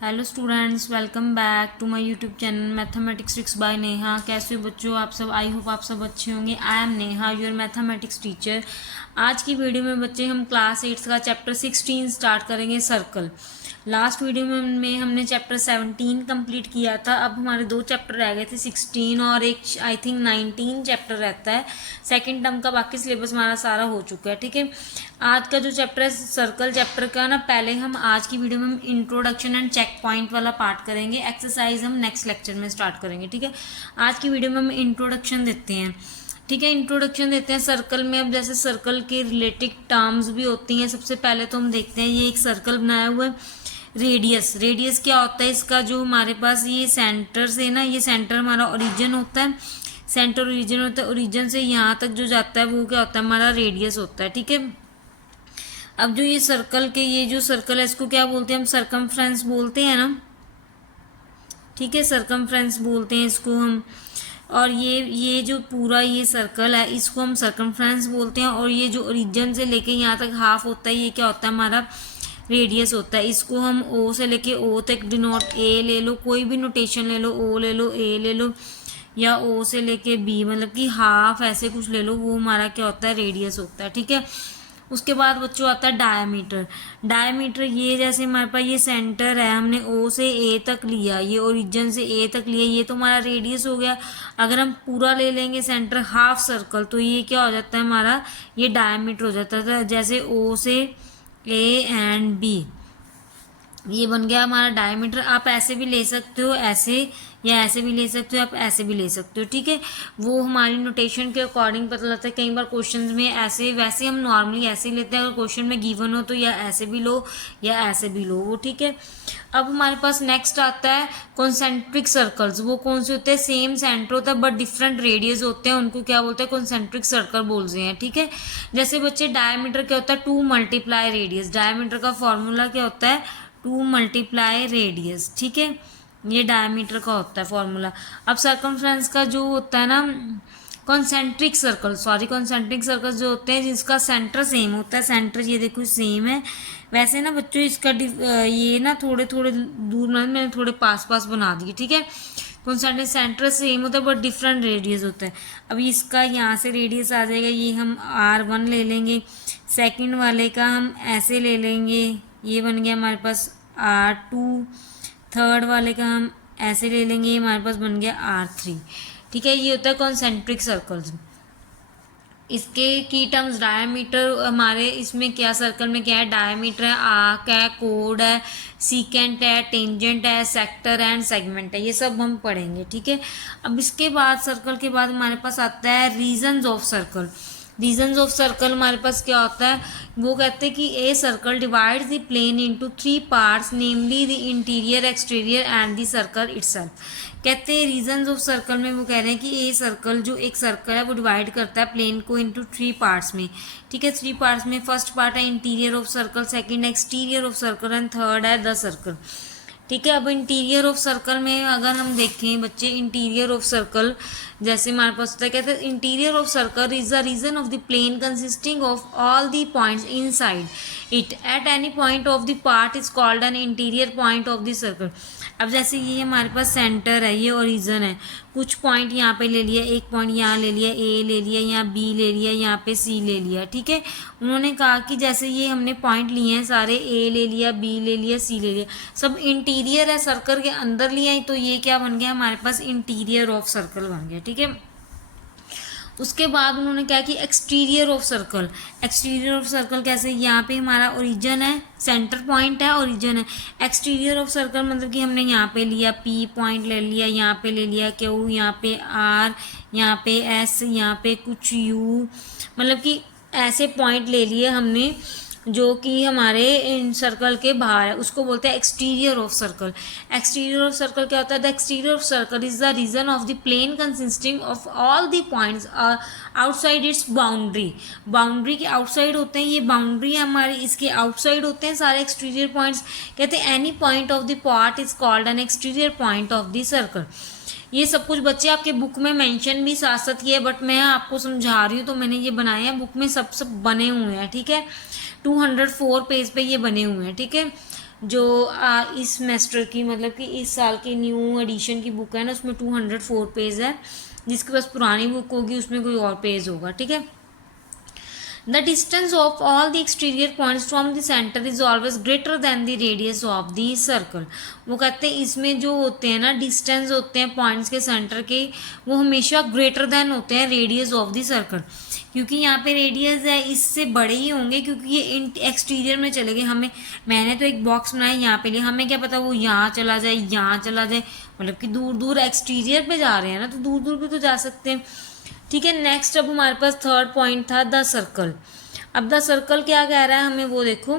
Hello students, welcome back to my YouTube channel mathematics tricks by Neha. कैसे हो बच्चों आप सब? आई होप आप सब अच्छे होंगे। I am Neha, your mathematics teacher. आज की वीडियो में बच्चे हम क्लास 8 का चैप्टर 16 स्टार्ट करेंगे, सर्कल। लास्ट वीडियो में हमने चैप्टर 17 कंप्लीट किया था। अब हमारे दो चैप्टर रह गए थे, 16 और एक आई थिंक 19 चैप्टर रहता है सेकेंड टर्म का। बाकी सिलेबस हमारा सारा हो चुका है, ठीक है। आज का जो चैप्टर है सर्कल चैप्टर का ना, पहले हम आज की वीडियो में हम इंट्रोडक्शन एंड चेक पॉइंट वाला पार्ट करेंगे। एक्सरसाइज हम नेक्स्ट लेक्चर में स्टार्ट करेंगे, ठीक है। आज की वीडियो में हम इंट्रोडक्शन देते हैं, ठीक है। इंट्रोडक्शन देते हैं सर्कल में। अब जैसे सर्कल के रिलेटेड टर्म्स भी होती हैं। सबसे पहले तो हम देखते हैं, ये एक सर्कल बनाया हुआ है। रेडियस, रेडियस क्या होता है इसका? जो हमारे पास ये सेंटर से ना, ये सेंटर हमारा ओरिजिन होता है, सेंटर ओरिजिन होता है। ओरिजिन से यहाँ तक जो जाता है वो क्या होता है? हमारा रेडियस होता है, ठीक है। अब जो ये सर्कल के, ये जो सर्कल है इसको क्या बोलते हैं? हम सरकमफ्रेंस बोलते हैं ना, ठीक है। सरकमफ्रेंस बोलते हैं इसको हम। और ये जो पूरा ये सर्कल है इसको हम सरकमफ्रेंस बोलते हैं। और ये जो ओरिजिन से लेके यहाँ तक हाफ होता है, ये क्या होता है? हमारा रेडियस होता है। इसको हम ओ से लेके ओ तक डिनोट, ए ले लो, कोई भी नोटेशन ले लो, ओ ले लो, ए ले लो, या ओ से लेके बी, मतलब कि हाफ ऐसे कुछ ले लो, वो हमारा क्या होता है? रेडियस होता है, ठीक है। उसके बाद बच्चों आता है डायमीटर। डायमीटर ये जैसे हमारे पास ये सेंटर है, हमने ओ से ए तक लिया, ये ओरिजिन से ए तक लिया, ये तो हमारा रेडियस हो गया। अगर हम पूरा ले लेंगे सेंटर, हाफ सर्कल, तो ये क्या हो जाता है? हमारा ये डायमीटर हो जाता है। जैसे ओ से ए एंड बी, ये बन गया हमारा डायमीटर। आप ऐसे भी ले सकते हो, ऐसे, या ऐसे भी ले सकते हो, आप ऐसे भी ले सकते हो, ठीक है। वो हमारी नोटेशन के अकॉर्डिंग पता लगता है। कई बार क्वेश्चंस में ऐसे, वैसे हम नॉर्मली ऐसे ही लेते हैं। अगर क्वेश्चन में गिवन हो तो या ऐसे भी लो या ऐसे भी लो, वो ठीक है। अब हमारे पास नेक्स्ट आता है कॉन्सेंट्रिक सर्कल्स। वो कौन से होते हैं? सेम सेंटर होता है बट डिफरेंट रेडियस होते हैं, उनको क्या बोलते हैं? कॉन्सेंट्रिक सर्कल बोलते हैं, ठीक है। जैसे बच्चे डायमीटर क्या होता है? 2 मल्टीप्लाई रेडियस। डायमीटर का फॉर्मूला क्या होता है? 2 मल्टीप्लाई रेडियस, ठीक है। ये डायमीटर का होता है फॉर्मूला। अब सर्कमफ्रेंस का जो होता है ना, concentric circle, sorry, concentric circle जो होते हैं जिसका सेंटर सेम होता है, सेंटर ये देखो सेम है। वैसे ना बच्चों इसका ये ना थोड़े थोड़े दूर, मैंने थोड़े पास पास बना दिए, ठीक है। कॉन्सेंट्रिक सेंटर सेम होता है बट डिफरेंट रेडियस होता है। अब इसका यहाँ से रेडियस आ जाएगा, ये हम R1 ले लेंगे। सेकंड वाले का हम ऐसे ले लेंगे, ये बन गया हमारे पास R2। थर्ड वाले का हम ऐसे ले लेंगे, ये हमारे पास बन गया R3, ठीक है। ये होता है कॉन्सेंट्रिक सर्कल्स। इसके की टर्म्स डायमीटर, हमारे इसमें क्या, सर्कल में क्या है? डायमीटर है, आर्क है, कोड है, सीकेंट है, टेंजेंट है, सेक्टर एंड सेगमेंट है। ये सब हम पढ़ेंगे, ठीक है। अब इसके बाद सर्कल के बाद हमारे पास आता है regions of circle. Regions of circle हमारे पास क्या होता है? वो कहते हैं कि a circle divides the plane into 3 parts, namely the interior, exterior and the circle itself. कहते हैं रीजन्स ऑफ सर्कल में वो कह रहे हैं कि ए सर्कल, जो एक सर्कल है, वो डिवाइड करता है प्लेन को इनटू 3 पार्ट्स में, ठीक है। 3 पार्ट्स में फर्स्ट पार्ट है interior of circle, second exterior of circle and third है द सर्कल, ठीक है। अब इंटीरियर ऑफ सर्कल में अगर हम देखें बच्चे, इंटीरियर ऑफ सर्कल जैसे हमारे पास होता है, कहते हैं interior of circle is the region of the plane consisting of all the points inside it at any point of the part is called an interior point of the circle. अब जैसे ये हमारे पास सेंटर है, ये origin है, कुछ point यहाँ पे ले लिया, एक पॉइंट यहाँ ले लिया, ए ले लिया, यहाँ बी ले लिया, यहाँ पे सी ले लिया, ठीक है। उन्होंने कहा कि जैसे ये हमने पॉइंट लिए हैं सारे, ए ले लिया, बी ले लिया, सी ले लिया, सब इंटीरियर है, सर्कल के अंदर लिया है, तो ये क्या बन गया? हमारे पास इंटीरियर ऑफ सर्कल बन गया, ठीक है। उसके बाद उन्होंने क्या कि exterior of circle. Exterior of circle कैसे? यहाँ पे हमारा ओरिजिन है, सेंटर पॉइंट है, ओरिजिन है। एक्सटीरियर ऑफ सर्कल मतलब कि हमने यहाँ पे लिया पी पॉइंट ले लिया, यहाँ पे ले लिया क्यू, यहाँ पे आर, यहाँ पे एस, यहाँ पे कुछ यू, मतलब कि ऐसे पॉइंट ले लिए हमने जो कि हमारे इन सर्कल के बाहर है, उसको बोलते हैं exterior of circle. Exterior of circle क्या होता है? The exterior of circle is the region of the plane consisting of all the points outside its boundary. Boundary के आउटसाइड होते हैं, ये बाउंड्री है हमारी, इसके आउटसाइड होते हैं सारे एक्सटीरियर पॉइंट्स। कहते हैं any point of the part is called N exterior point of the circle. ये सब कुछ बच्चे आपके बुक में मेंशन भी साथ साथ किया है, बट मैं आपको समझा रही हूँ तो मैंने ये बनाया है, बुक में सब बने हुए हैं, ठीक है। 204 पेज पे ये बने हुए हैं, ठीक है। जो इस सेमेस्टर की मतलब कि इस साल की न्यू एडिशन की बुक है ना, उसमें 204 पेज है। जिसके पास पुरानी बुक होगी उसमें कोई और पेज होगा, ठीक है। The distance of all the exterior points from the center is always greater than the radius of the circle। वो कहते हैं इसमें जो होते हैं ना डिस्टेंस होते हैं पॉइंट्स के सेंटर के, वो हमेशा ग्रेटर देन होते हैं रेडियस ऑफ द सर्कल। क्योंकि यहाँ पे रेडियस है इससे बड़े ही होंगे, क्योंकि ये एक्सटीरियर में चले गए। हमें मैंने तो एक बॉक्स बनाया यहाँ पे लिए, हमें क्या पता वो यहाँ चला जाए यहाँ चला जाए, मतलब कि दूर दूर एक्सटीरियर पे जा रहे हैं ना, तो दूर दूर पे तो जा सकते हैं, ठीक है। नेक्स्ट अब हमारे पास थर्ड पॉइंट था द सर्कल। अब द सर्कल क्या कह रहा है हमें वो देखो।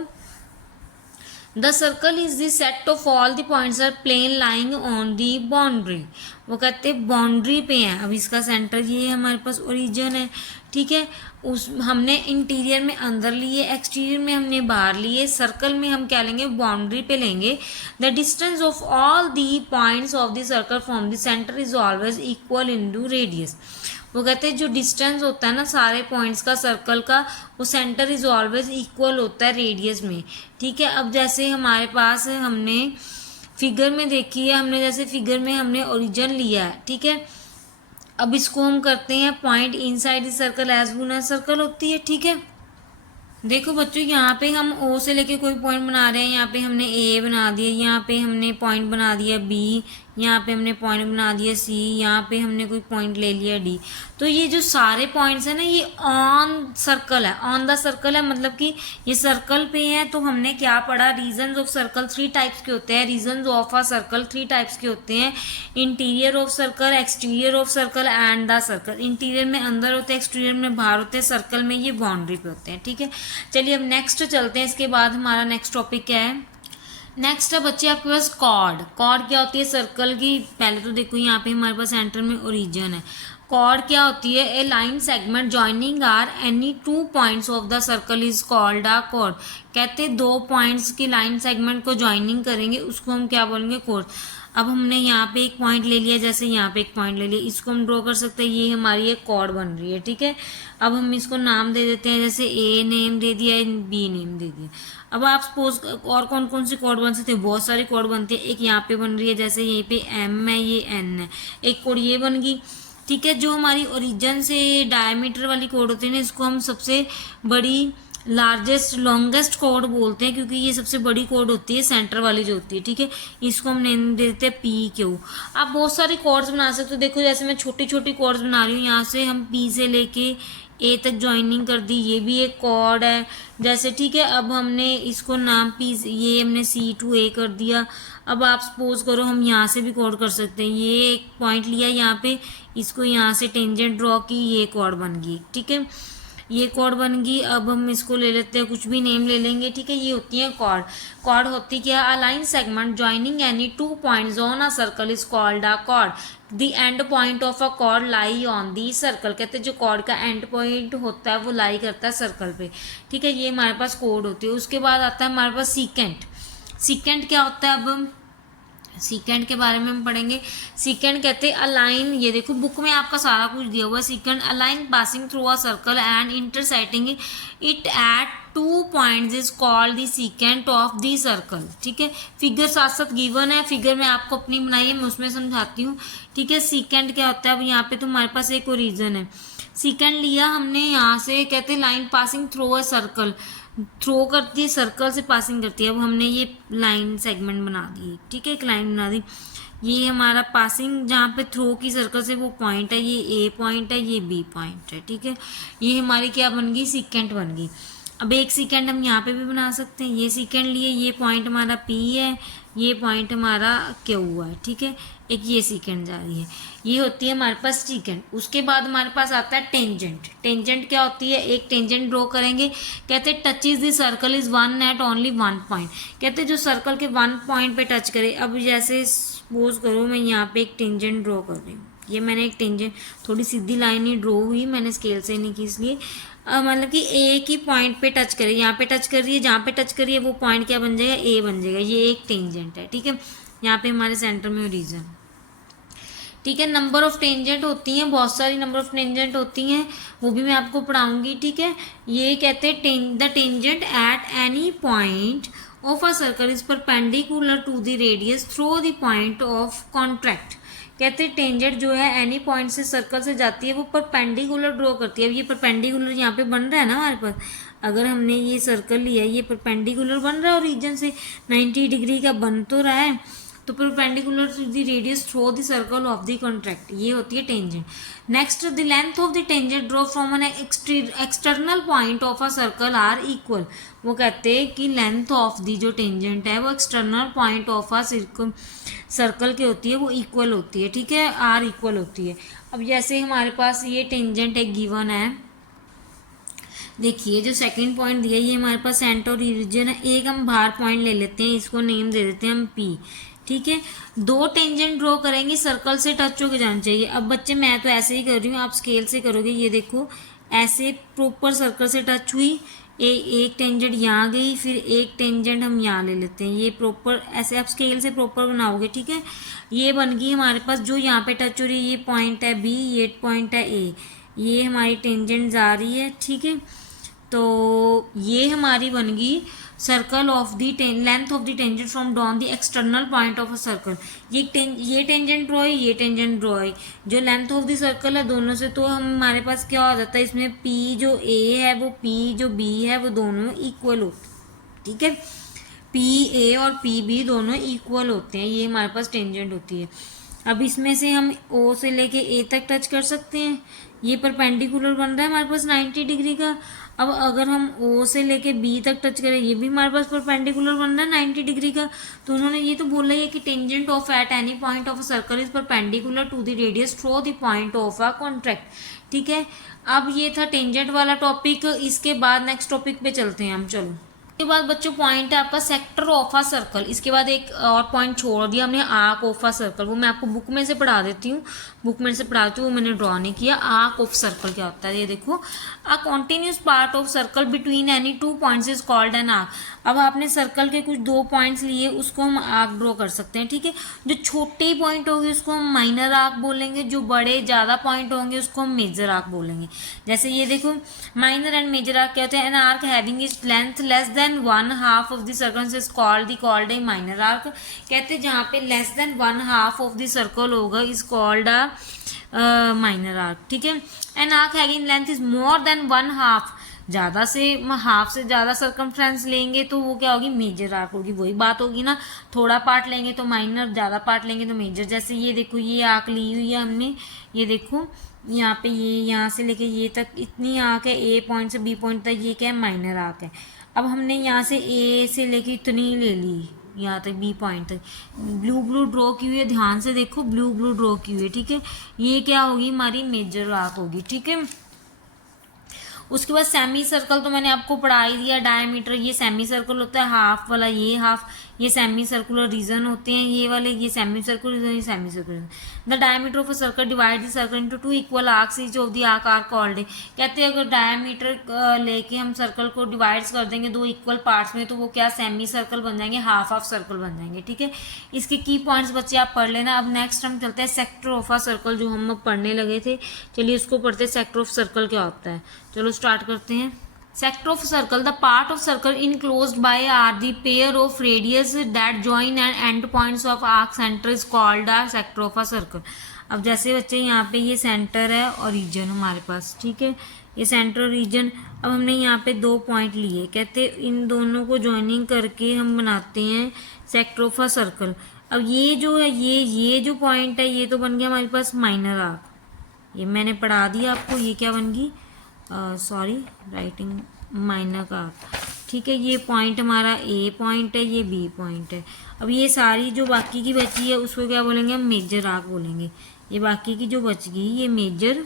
The circle is the set of all the points are plane lying on the boundary. वो कहते हैं बाउंड्री पे हैं। अब इसका सेंटर ये हमारे पास ओरिजिन है, ठीक है। उस हमने इंटीरियर में अंदर लिए, एक्सटीरियर में हमने बाहर लिए, सर्कल में हम क्या लेंगे बाउंड्री पे लेंगे। The distance of all the points of the circle from the centre is always equal in to radius. वो कहते हैं जो डिस्टेंस होता है ना सारे पॉइंट्स का सर्कल का, वो सेंटर इज ऑलवेज इक्वल होता है रेडियस में, ठीक है। अब जैसे हमारे पास हमने फिगर में देखी है, हमने जैसे फिगर में हमने ओरिजिन लिया है, ठीक है। अब इसको हम करते हैं point inside the circle as गुना सर्कल होती है, ठीक है। देखो बच्चों यहाँ पे हम ओ से लेके कोई पॉइंट बना रहे हैं, यहाँ पे हमने ए बना दिया, यहाँ पे हमने पॉइंट बना दिया बी, यहाँ पे हमने पॉइंट बना दिया सी, यहाँ पे हमने कोई पॉइंट ले लिया डी। तो ये जो सारे पॉइंट्स हैं ना ये ऑन सर्कल है, ऑन द सर्कल है, मतलब कि ये सर्कल पे हैं। तो हमने क्या पढ़ा, रीजन्स ऑफ सर्कल 3 टाइप्स के होते हैं। Regions of a circle 3 types के होते हैं, interior of circle, exterior of circle and the circle. Interior में अंदर होते हैं, एक्सटीरियर में बाहर होते हैं, सर्कल में ये बाउंड्री पे होते हैं, ठीक है। चलिए अब नेक्स्ट चलते हैं। इसके बाद हमारा नेक्स्ट टॉपिक क्या है। नेक्स्ट है बच्चे आपके पास कॉर्ड। कॉर्ड क्या होती है सर्कल की, पहले तो देखो यहाँ पे हमारे पास सेंटर में ओरिजिन है। कॉर्ड क्या होती है, a line segment joining are any 2 points of the circle is called a chord. कहते हैं 2 पॉइंट्स की लाइन सेगमेंट को जॉइनिंग करेंगे उसको हम क्या बोलेंगे, कॉर्ड। अब हमने यहाँ पे एक पॉइंट ले लिया, जैसे यहाँ पे एक पॉइंट ले लिया, इसको हम ड्रॉ कर सकते हैं, ये हमारी एक कॉर्ड बन रही है, ठीक है। अब हम इसको नाम दे देते हैं, जैसे ए नेम दे दिया, बी नेम दे दिया। अब आप सपोज और कौन कौन सी कॉर्ड बन सकते हैं, बहुत सारी कॉर्ड बनती है। एक यहाँ पे बन रही है, जैसे यहीं पे एम है, ये एन है, एक कॉर्ड ये बन गई, ठीक है। जो हमारी ओरिजिन से डायमीटर वाली कॉर्ड होती है ना, इसको हम सबसे बड़ी लार्जेस्ट लॉन्गेस्ट कॉर्ड बोलते हैं, क्योंकि ये सबसे बड़ी कॉर्ड होती है सेंटर वाली जो होती है, ठीक है। इसको हम नेम दे देते हैं पी क्यू। आप बहुत सारी कॉर्ड्स बना सकते हो। देखो जैसे मैं छोटी छोटी कॉर्ड्स बना रही हूँ, यहाँ से हम पी से लेके ए तक ज्वाइनिंग कर दी, ये भी एक कॉर्ड है जैसे, ठीक है। अब हमने इसको नाम पी, ये हमने सी टू ए कर दिया। अब आप सपोज करो हम यहाँ से भी कॉर्ड कर सकते हैं, ये एक पॉइंट लिया यहाँ पे, इसको यहाँ से टेंजेंट ड्रॉ की, ये कॉर्ड बन गई, ठीक है, ये कॉर्ड बन गई। अब हम इसको ले लेते हैं, कुछ भी नेम ले लेंगे, ठीक है। ये होती है कॉर्ड। कॉर्ड होती क्या, a line segment joining any 2 points on a circle is called a cord. The end point of a cord lie on the circle. कहते हैं जो कॉर्ड का एंड पॉइंट होता है वो लाई करता है सर्कल पे, ठीक है। ये हमारे पास कॉर्ड होती है। उसके बाद आता है हमारे पास सीकेंट। सीकेंट क्या होता है, अब सीकेंट के बारे में हम पढ़ेंगे। सीकेंट कहते हैं अलाइन, ये देखो बुक में आपका सारा कुछ दिया हुआ है। Secant align passing through a circle and intersecting it at 2 points is called the secant of the circle, ठीक है। फिगर साथ साथ गिवन है, फिगर में आपको अपनी बनाई है, मैं उसमें समझाती हूँ, ठीक है। सीकेंट क्या होता है, अब यहाँ पे तो हमारे पास एक ओरिजिन है, सीकेंट लिया हमने यहाँ से, कहते हैं line passing through a circle, throw करती है सर्कल से पासिंग करती है। अब हमने ये लाइन सेगमेंट बना दी, ठीक है, एक लाइन बना दी। ये हमारा पासिंग जहाँ पे थ्रो की सर्कल से वो पॉइंट है, ये ए पॉइंट है, ये बी पॉइंट है, ठीक है। ये हमारी क्या बन गई, सीकेंट बन गई। अब एक सीकेंट हम यहाँ पे भी बना सकते हैं, ये सीकेंट लिए, ये पॉइंट हमारा पी है, ये पॉइंट हमारा क्यू हुआ है, ठीक है। एक ये सीकेंट जा रही है, ये होती है हमारे पास सीकेंट। उसके बाद हमारे पास आता है टेंजेंट। टेंजेंट क्या होती है, एक टेंजेंट ड्रॉ करेंगे, कहते हैं touch is the circle is one at only 1 point. कहते हैं जो सर्कल के 1 पॉइंट पे टच करे। अब जैसे सपोज करो मैं यहाँ पे एक टेंजेंट ड्रॉ कर रही हूँ, ये मैंने एक टेंजेंट, थोड़ी सीधी लाइन ही ड्रॉ हुई, मैंने स्केल से नहीं की इसलिए, मतलब कि एक ही पॉइंट पे टच करे, यहाँ पे टच कर रही है, जहाँ पे टच कर रही है वो पॉइंट क्या बन जाएगा, ए बन जाएगा। ये एक टेंजेंट है, ठीक है। यहाँ पे हमारे सेंटर में ओरिजिन, ठीक है। नंबर ऑफ टेंजेंट होती हैं, बहुत सारी नंबर ऑफ टेंजेंट होती हैं, वो भी मैं आपको पढ़ाऊंगी, ठीक है। ये कहते हैं the tangent at any point of a circle is perpendicular to the radius through the point of contract. कहते हैं टेंजेंट जो है एनी पॉइंट से सर्कल से जाती है वो परपेंडिकुलर ड्रॉ करती है। अब ये परपेंडिकुलर यहाँ पे बन रहा है ना हमारे पास, अगर हमने ये सर्कल लिया, ये परपेंडिकुलर बन रहा है और रीजन से 90 डिग्री का बन तो रहा है, तो perpendicular to the radius through the circle of the contract, ये होती है tangent. Next, the length of the tangent draw from an external point of a circle are equal. वो कहते हैं कि लेंथ ऑफ द जो टेंजेंट है वो external point of a circle की होती है, वो इक्वल होती है, ठीक है, आर इक्वल होती है। अब जैसे हमारे पास ये टेंजेंट एक गिवन है, देखिए जो सेकंड पॉइंट दिया ये हमारे पास सेंटर और ओरिजिन है। एक हम बाहर पॉइंट ले लेते हैं, इसको नेम दे देते हैं हम पी, ठीक है। दो टेंजेंट ड्रॉ करेंगे, सर्कल से टच होकर जाना चाहिए। अब बच्चे मैं तो ऐसे ही कर रही हूँ, आप स्केल से करोगे, ये देखो ऐसे प्रॉपर सर्कल से टच हुई, एक टेंजेंट यहाँ गई, फिर एक टेंजेंट हम यहाँ ले लेते हैं, ये प्रॉपर ऐसे आप स्केल से प्रॉपर बनाओगे, ठीक है। ये बन गई हमारे पास, जो यहाँ पे टच हो रही है ये पॉइंट है बी, ये पॉइंट है ए, ये हमारी टेंजेंट जा रही है, ठीक है। तो ये हमारी बन गई circle of the length of the tangent from down the external point of a circle. ये टेंजेंट ड्रॉ है, ये टेंजेंट ड्रॉ है, जो लेंथ ऑफ द सर्कल है दोनों से, तो हमारे पास क्या हो जाता है इसमें, पी जो ए है वो पी जो बी है वो दोनों इक्वल होते हैं, ठीक है। पी ए और पी बी दोनों इक्वल होते हैं, ये हमारे पास टेंजेंट होती है। अब इसमें से हम ओ से लेके ए तक टच कर सकते हैं, ये परपेंडिकुलर बन रहा है हमारे पास 90 डिग्री का। अब अगर हम ओ से लेके बी तक टच करें, ये भी हमारे पास परपेंडिकुलर बन रहा है 90 डिग्री का। तो उन्होंने ये तो बोला है कि tangent of at any point of a circle is perpendicular to the radius through the point of a contract, ठीक है। अब ये था टेंजेंट वाला टॉपिक, इसके बाद नेक्स्ट टॉपिक पे चलते हैं हम, चलो। इसके बाद बच्चों पॉइंट है आपका सेक्टर ऑफ अ सर्कल। इसके बाद एक और पॉइंट छोड़ दिया हमने, आर्क ऑफ अ सर्कल, वो मैं आपको बुक में से पढ़ा देती हूँ, बुक में से पढ़ाती हूँ, वो मैंने ड्रॉ नहीं किया। आर्क ऑफ सर्कल क्या होता है ये देखो, a continuous part of circle between any two points is called an arc. अब आपने सर्कल के कुछ दो पॉइंट्स लिए, उसको हम आर्क ड्रॉ कर सकते हैं, ठीक है। जो छोटे पॉइंट होंगे उसको हम माइनर आर्क बोलेंगे, जो बड़े ज़्यादा पॉइंट होंगे उसको हम मेजर आर्क बोलेंगे। जैसे ये देखो माइनर एंड मेजर आर्क क्या होते हैं, an arc having is length less than 1/2 of the circle is called a minor arc. कहते हैं जहाँ पे less than 1/2 of the circle होगा is called a minor arc, ठीक है। An arc having length is more than 1/2, ज़्यादा से half से ज़्यादा सर्कमफ्रेंस लेंगे तो वो क्या होगी, मेजर आर्क होगी। वही बात होगी ना, थोड़ा पार्ट लेंगे तो माइनर, ज़्यादा पार्ट लेंगे तो मेजर। जैसे ये देखो ये आर्क ली हुई है हमने, ये देखो यहाँ पे ये यहाँ से लेके ये तक इतनी आर्क है, ए पॉइंट से बी पॉइंट तक, ये क्या है, माइनर आर्क है। अब हमने यहाँ से ए से लेके इतनी ले ली यहाँ तक बी पॉइंट तक, ब्लू ड्रॉ की हुई है, ध्यान से देखो ब्लू ड्रॉ की हुई है, ठीक है। ये क्या होगी, हमारी मेजर आर्क होगी, ठीक है। उसके बाद सेमी सर्कल तो मैंने आपको पढ़ा ही दिया, डायमीटर ये सेमी सर्कल होता है, हाफ वाला ये हाफ, ये सेमी सर्कुलर रीजन होते हैं ये वाले, ये सेमी सर्कुलर रीजन, ये semi circular. The diameter of a circle divide the circle into two equal arcs, each of the arc are called. कहते हैं अगर डायमीटर लेके हम सर्कल को डिवाइड कर देंगे दो इक्वल पार्ट्स में, तो वो क्या सेमी सर्कल बन जाएंगे, हाफ ऑफ सर्कल बन जाएंगे, ठीक है। इसके की पॉइंट्स बच्चे आप पढ़ लेना। अब नेक्स्ट हम चलते हैं सेक्टर ऑफ अ सर्कल, जो हम अब पढ़ने लगे थे, चलिए उसको पढ़ते हैं। सेक्टर ऑफ सर्कल क्या होता है, चलो स्टार्ट करते हैं। Sector of circle, the part of circle enclosed by are the pair of radius that join and and points of arc centre is called a sector of a circle. अब जैसे बच्चे यहाँ पे ये सेंटर है और रीजन हमारे पास, ठीक है, ये सेंटर और रीजन। अब हमने यहाँ पे दो पॉइंट लिए, कहते इन दोनों को ज्वाइनिंग करके हम बनाते हैं सेक्टर ऑफ अ सर्कल। अब ये जो है ये जो पॉइंट है ये तो बन गया हमारे पास माइनर आर्क, ये मैंने पढ़ा दिया आपको, ये क्या बन गई, सॉरी राइटिंग, माइनर का, ठीक है। ये पॉइंट हमारा ए पॉइंट है, ये बी पॉइंट है। अब ये सारी जो बाकी की बची है उसको क्या बोलेंगे, हम मेजर आर्क बोलेंगे। ये बाकी की जो बच गई ये मेजर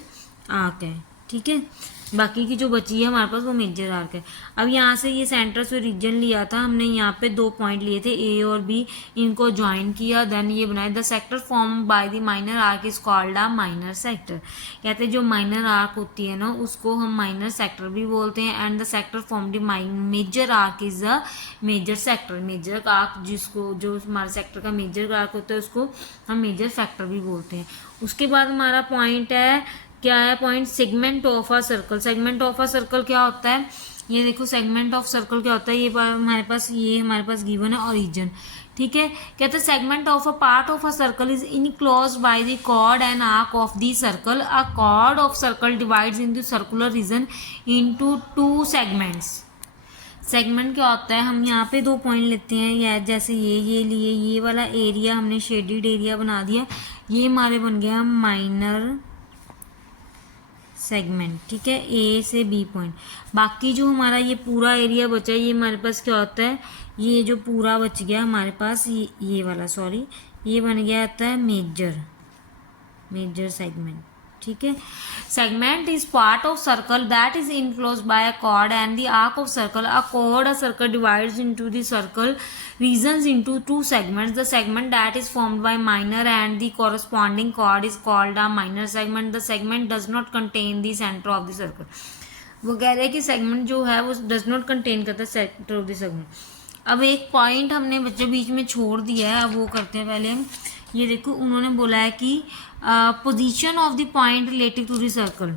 आर्क है, ठीक है। बाकी की जो बची है हमारे पास वो मेजर आर्क है। अब यहाँ से ये सेंटर से रीजन लिया था हमने, यहाँ पे दो पॉइंट लिए थे ए और बी, इनको ज्वाइन किया, देन ये बनाया। The sector form by the minor arc is called a minor sector. कहते हैं जो माइनर आर्क होती है ना उसको हम माइनर सेक्टर भी बोलते हैं। And the sector form the major arc is a major sector. Major arc जिसको, जो हमारे सेक्टर का मेजर आर्क होता है उसको हम मेजर सेक्टर भी बोलते हैं। उसके बाद हमारा पॉइंट है, क्या है point, segment of a circle. Segment of a circle क्या होता है, ये देखो सेगमेंट ऑफ सर्कल क्या होता है, ये हमारे पास गिवन है ओरिजिन, ठीक है। कहते हैं segment of a part of a circle is enclosed by the chord and arc of the circle. A chord of circle divides into circular region into two segments. Segment क्या होता है, हम यहाँ पे 2 पॉइंट लेते हैं, या जैसे ये लिए, ये वाला एरिया हमने शेडेड एरिया बना दिया, ये हमारे बन गया माइनर सेगमेंट, ठीक है, ए से बी पॉइंट। बाकी जो हमारा ये पूरा एरिया बचा है, ये हमारे पास क्या होता है, ये जो पूरा बच गया हमारे पास ये वाला, सॉरी, ये बन गया आता है मेजर सेगमेंट, ठीक है। Segment is part of circle that is enclosed bye a cord and the arc of circle. A circle divides into the circle regions into two segments. The segment that is formed by minor and the corresponding chord is called a minor segment. The segment does not contain the center of the circle. वो कह रहे हैं कि segment जो है वो does not contain करता है सेंटर ऑफ द सेगमेंट। अब एक पॉइंट हमने बच्चों बीच में छोड़ दिया है, अब वो करते हैं पहले हम। ये देखो उन्होंने बोला है कि position of the point relative to the circle.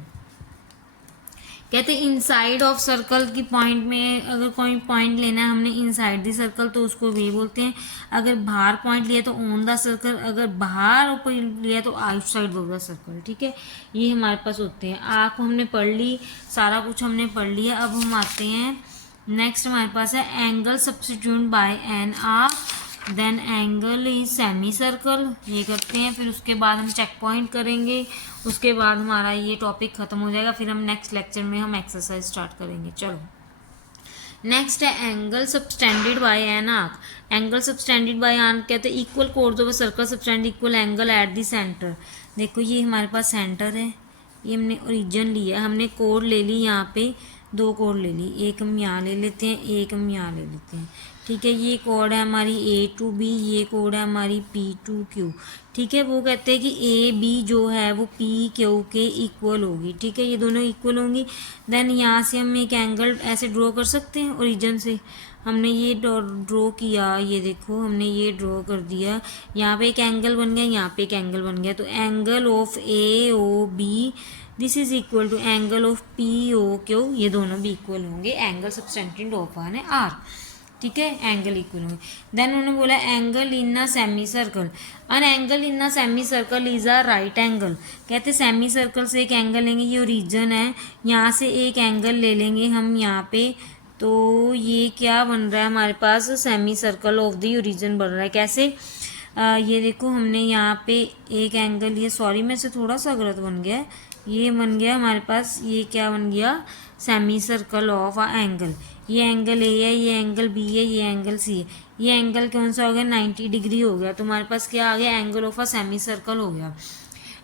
कहते हैं इनसाइड ऑफ सर्कल की पॉइंट में अगर कोई पॉइंट लेना है हमने इनसाइड द सर्कल तो उसको वे बोलते हैं। अगर बाहर पॉइंट लिया तो ऑन द सर्कल, अगर बाहर पॉइंट लिया तो आउटसाइड ऑफ द सर्कल, ठीक है। ये हमारे पास होते हैं। आर्क हमने पढ़ ली, सारा कुछ हमने पढ़ लिया। अब हम आते हैं नेक्स्ट, हमारे पास है angle substitute by an arc, then angle is semi circle, ये करते हैं। फिर उसके बाद हम चेक पॉइंट करेंगे, उसके बाद हमारा ये टॉपिक ख़त्म हो जाएगा। फिर हम नेक्स्ट लेक्चर में हम एक्सरसाइज स्टार्ट करेंगे। चलो नेक्स्ट है angle subtended bye an arc. Angle subtended bye arc कहते हैं equal course of a circle subtend equal angle at the centre. देखो ये हमारे पास सेंटर है, ये हमने ओरिजिन लिया, हमने कोड ले ली, यहाँ पे 2 कोड ले ली, एक हम यहाँ ले लेते हैं, एक हम यहाँ ले लेते हैं, ठीक है। ये कोड है हमारी A to B, ये कोड है हमारी P to Q, ठीक है। वो कहते हैं कि AB जो है वो PQ के इक्वल होगी, ठीक है, ये दोनों इक्वल होंगी। देन यहाँ से हम एक एंगल ऐसे ड्रॉ कर सकते हैं ओरिजिन से। हमने ये ड्रॉ किया, ये देखो हमने ये ड्रॉ कर दिया, यहाँ पे एक एंगल बन गया, यहाँ पे एक एंगल बन गया। तो angle of AOB this is equal to angle of POQ, ये दोनों भी इक्वल होंगे angle subtended of an arc, ठीक है, एंगल इक्वल होंगे। देन उन्होंने बोला angle in a semi circle. An angle in a semi circle is a right angle. कहते सेमी सर्कल से एक एंगल लेंगे, ये ओरिजिन है, यहाँ से एक एंगल ले लेंगे हम यहाँ पे, तो ये क्या बन रहा है हमारे पास, semi circle of the origin बन रहा है। कैसे, ये देखो हमने यहाँ पे एक एंगल लिया, सॉरी मैं से थोड़ा सा गलत बन गया, ये बन गया हमारे पास, ये क्या बन गया, semi circle of a angle. ये एंगल ए है, ये एंगल बी है, ये एंगल सी है। ये एंगल कौन सा हो गया, 90 डिग्री हो गया। तो हमारे पास क्या आ गया, angle of a semi circle हो गया।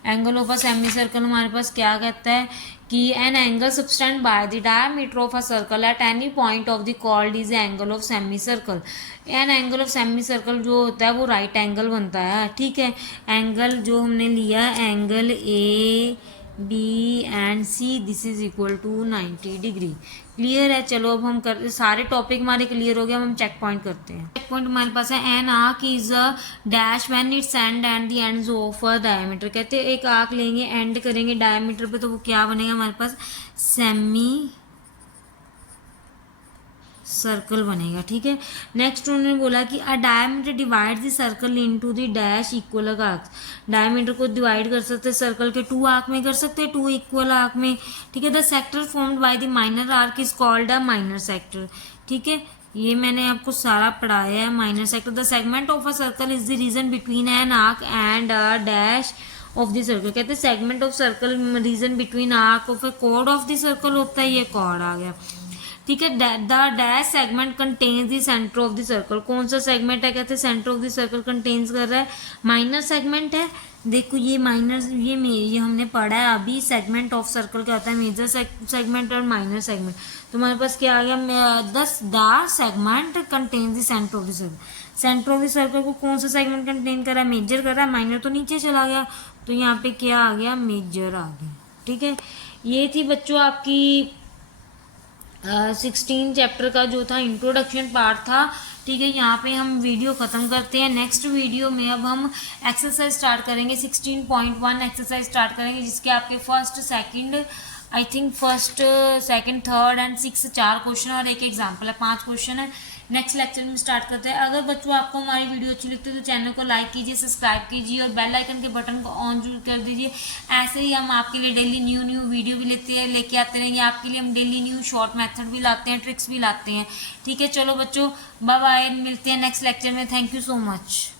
Angle of a semi circle हमारे पास क्या कहता है कि an angle subtend by the diameter of a circle at any point of the chord is angle of semi circle. An angle of semi circle जो होता है वो राइट एंगल बनता है, ठीक है। एंगल जो हमने लिया angle A B and C this is equal to 90 degree. Clear है। चलो अब हम कर सारे टॉपिक हमारे क्लियर हो गए, हम चेक पॉइंट करते हैं। चेक पॉइंट हमारे पास है an arc is a dash when it's and and the ends of a diameter. कहते हैं एक आर्क लेंगे, एंड करेंगे डायमीटर पे, तो वो क्या बनेगा हमारे पास, सेमी सर्कल बनेगा, ठीक है। नेक्स्ट उन्होंने बोला कि a diameter divide the circle into the dash equal arcs. Diameter को डिवाइड कर सकते हैं सर्कल के 2 आर्क में, कर सकते हैं 2 इक्वल आर्क में, ठीक है। The sector formed by the minor arc is called a minor sector, ठीक है। ये मैंने आपको सारा पढ़ाया है, minor sector. The segment of a circle is the region between an arc and a dash of the circle. कहते हैं segment of circle region between arc of a chord of the circle होता है, ये cord आ गया, ठीक है। The dash segment contains the centre of the circle. कौन सा सेगमेंट है, कहते हैं centre of the circle contains कर रहा है, माइनर सेगमेंट है। देखो ये माइनर, ये हमने पढ़ा है अभी, सेगमेंट ऑफ सर्कल क्या होता है, मेजर सेगमेंट और माइनर सेगमेंट। तो हमारे पास क्या आ गया, the segment contains the centre of the circle. Centre of the circle को कौन सा सेगमेंट कंटेन कर रहा है, मेजर कर रहा है, माइनर तो नीचे चला गया, तो यहाँ पे क्या आ गया, मेजर आ गया, ठीक है। ये थी बच्चों आपकी 16 चैप्टर का जो था इंट्रोडक्शन पार्ट था, ठीक है। यहाँ पे हम वीडियो ख़त्म करते हैं। नेक्स्ट वीडियो में अब हम एक्सरसाइज स्टार्ट करेंगे, 16.1 एक्सरसाइज स्टार्ट करेंगे, जिसके आपके first second I think first, second, third and six 4 question और एक एग्जाम्पल है, 5 क्वेश्चन है। नेक्स्ट लेक्चर में स्टार्ट करते हैं। अगर बच्चों आपको हमारी वीडियो अच्छी लगती है तो चैनल को लाइक कीजिए, सब्सक्राइब कीजिए और बेल आइकन के बटन को ऑन जरूर कर दीजिए। ऐसे ही हम आपके लिए डेली न्यू वीडियो भी लेके आते रहेंगे। आपके लिए हम डेली न्यू शॉर्ट मेथड भी लाते हैं, ट्रिक्स भी लाते हैं। ठीक है, चलो बच्चों, बाय बाय, मिलते हैं नेक्स्ट लेक्चर में। Thank you so much.